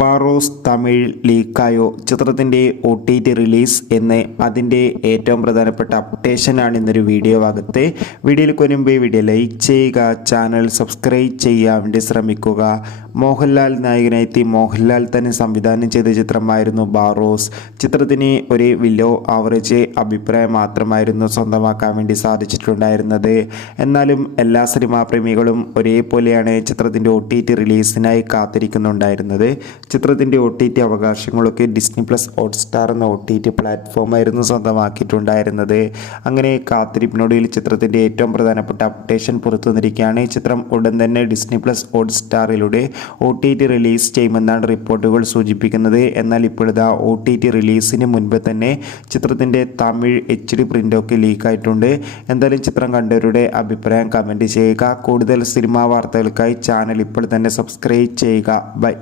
ബാറോസ് തമിഴ് ലീക്കായോ? ചിത്രത്തിൻ്റെ OTT release എന്ന് അതിൻ്റെ ഏറ്റവും പ്രധാനപ്പെട്ട അപ്ഡേഷനാണ് ഇന്നൊരു വീഡിയോ ഭാഗത്ത്. വീഡിയോയിൽ മുൻപ് വീഡിയോ ലൈക്ക് ചെയ്യുക, ചാനൽ സബ്സ്ക്രൈബ് ചെയ്യാൻ വേണ്ടി ശ്രമിക്കുക. മോഹൻലാൽ നായകനെത്തി മോഹൻലാൽ തന്നെ സംവിധാനം ചെയ്ത ചിത്രമായിരുന്നു ബാറോസ്. ചിത്രത്തിന് ഒരു വിലോ ആവറേജ് അഭിപ്രായം മാത്രമായിരുന്നു സ്വന്തമാക്കാൻ വേണ്ടി സാധിച്ചിട്ടുണ്ടായിരുന്നത്. എന്നാലും എല്ലാ സിനിമാ പ്രേമികളും ഒരേപോലെയാണ് ചിത്രത്തിൻ്റെ OTT റിലീസിനായി കാത്തിരിക്കുന്നുണ്ടായിരുന്നത്. ചിത്രത്തിൻ്റെ OTT അവകാശങ്ങളൊക്കെ ഡിസ്നി പ്ലസ് ഹോട്ട്സ്റ്റാർ എന്ന OTT പ്ലാറ്റ്ഫോമായിരുന്നു സ്വന്തമാക്കിയിട്ടുണ്ടായിരുന്നത്. അങ്ങനെ കാത്തിരിപ്പിനൊടുവിൽ ചിത്രത്തിൻ്റെ ഏറ്റവും പ്രധാനപ്പെട്ട അപ്ഡേഷൻ പുറത്തു വന്നിരിക്കുകയാണ്. ചിത്രം ഉടൻ തന്നെ ഡിസ്നി പ്ലസ് ഹോട്ട്സ്റ്റാറിലൂടെ OTT റിലീസ് ചെയ്യുമെന്നാണ് റിപ്പോർട്ടുകൾ സൂചിപ്പിക്കുന്നത്. എന്നാൽ ഇപ്പോഴത്തെ OTT റിലീസിന് മുൻപ് തന്നെ ചിത്രത്തിൻ്റെ തമിഴ് HD പ്രിൻ്റൊക്കെ ലീക്കായിട്ടുണ്ട്. എന്തായാലും ചിത്രം കണ്ടവരുടെ അഭിപ്രായം കമൻറ്റ് ചെയ്യുക. കൂടുതൽ സിനിമാ വാർത്തകൾക്കായി ചാനൽ ഇപ്പോൾ തന്നെ സബ്സ്ക്രൈബ് ചെയ്യുക. ബൈ.